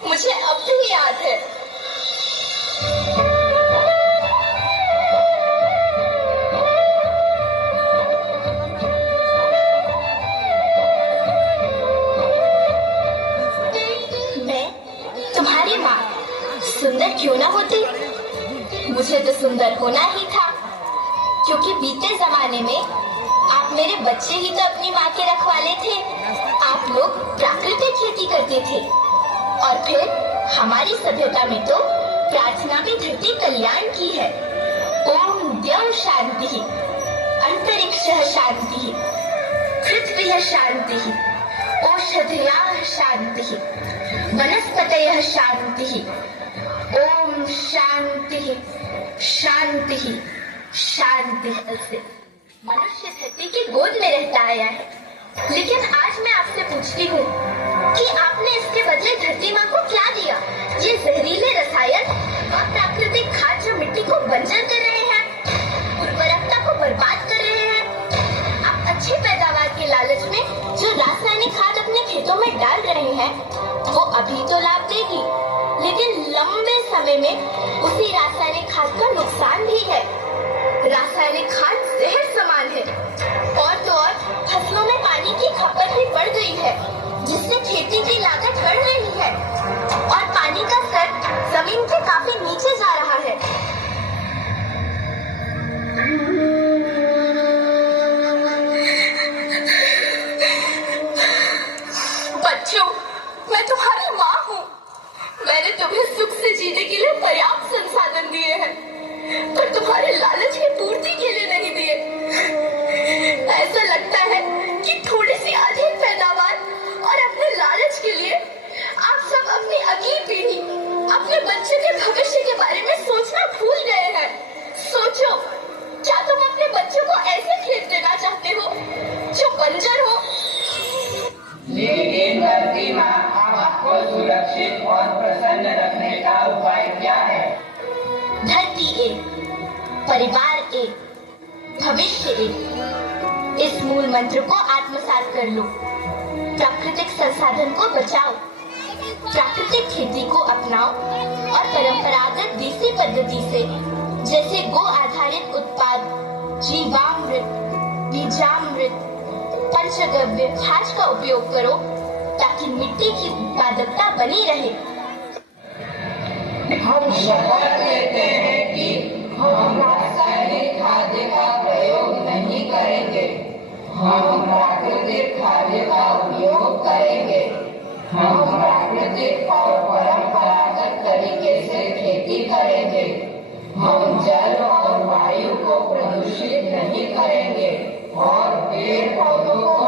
मुझे अब भी याद है। मैं तुम्हारी माँ सुंदर क्यों ना होती, मुझे तो सुंदर होना ही था, क्योंकि बीते जमाने में आप मेरे बच्चे ही तो अपनी माँ के रखवाले थे। आप लोग प्राकृतिक खेती करते थे और फिर हमारी सभ्यता में तो प्रार्थना भी धरती कल्याण की है। ओम द्यौः शांति, अंतरिक्षः शांति, पृथ्वी शांति, औषधयः शांति, वनस्पतयः शांति। ओम शांति शांति शांति। से मनुष्य धरती की गोद में रहता आया है, लेकिन आज मैं आपसे पूछती हूँ कि आपने इसके बदले धरती माँ को क्या दिया? ये जहरीले रसायन और प्राकृतिक खाद जो मिट्टी को बंजर कर रहे हैं, उर्वरकता को बर्बाद कर रहे हैं। आप अच्छी पैदावार के लालच में जो रासायनिक खाद अपने खेतों में डाल रहे हैं, वो अभी तो लाभ देगी, लेकिन लंबे समय में उसी रासायनिक खाद का नुकसान भी है। रासायनिक खाद जहर समान है, और तो और फसलों में पानी की खपत भी बढ़ गई है, जिससे खेती की लागत बढ़ रही है और पानी का स्तर जमीन के काफी नीचे जा रहा है। बच्चों, मैं तुम्हारी माँ हूँ। मैंने तुम्हें सुख से जीने के लिए पर्याप्त संसाधन दिए हैं, पर तुम्हारे लालच की पूर्ति के लिए नहीं दिए। ऐसा लगता है कि थोड़ी सी अधिक पैदावार और अपने लालच के लिए आप सब अपनी अगली पीढ़ी, अपने बच्चे के भविष्य के बारे में सोचना भूल गए हैं। सोचो, क्या तुम अपने बच्चों को ऐसे खेत देना चाहते हो जो बंजर हो? लेकिन धरती माँ, आपको सुरक्षित और प्रसन्न रखने का उपाय क्या है? धरती एक, परिवार एक, भविष्य एक। इस मूल मंत्र को आत्मसात कर लो। प्राकृतिक संसाधन को बचाओ, प्राकृतिक खेती को अपनाओ और परंपरागत देसी पद्धति से, जैसे गो आधारित उत्पाद, जीवामृत, बीजामृत, पंचगव्य खाद का उपयोग करो, ताकि मिट्टी की उत्पादकता बनी रहे। हम शपथ लेते हैं कि हम रासायनिक खाद्य का प्रयोग नहीं करेंगे। हम प्राकृतिक खाद्य का उपयोग करेंगे। हम प्राकृतिक और परंपरागत तरीके से खेती करेंगे। हम जल और वायु को प्रदूषित नहीं करेंगे और पेड़ पौधों को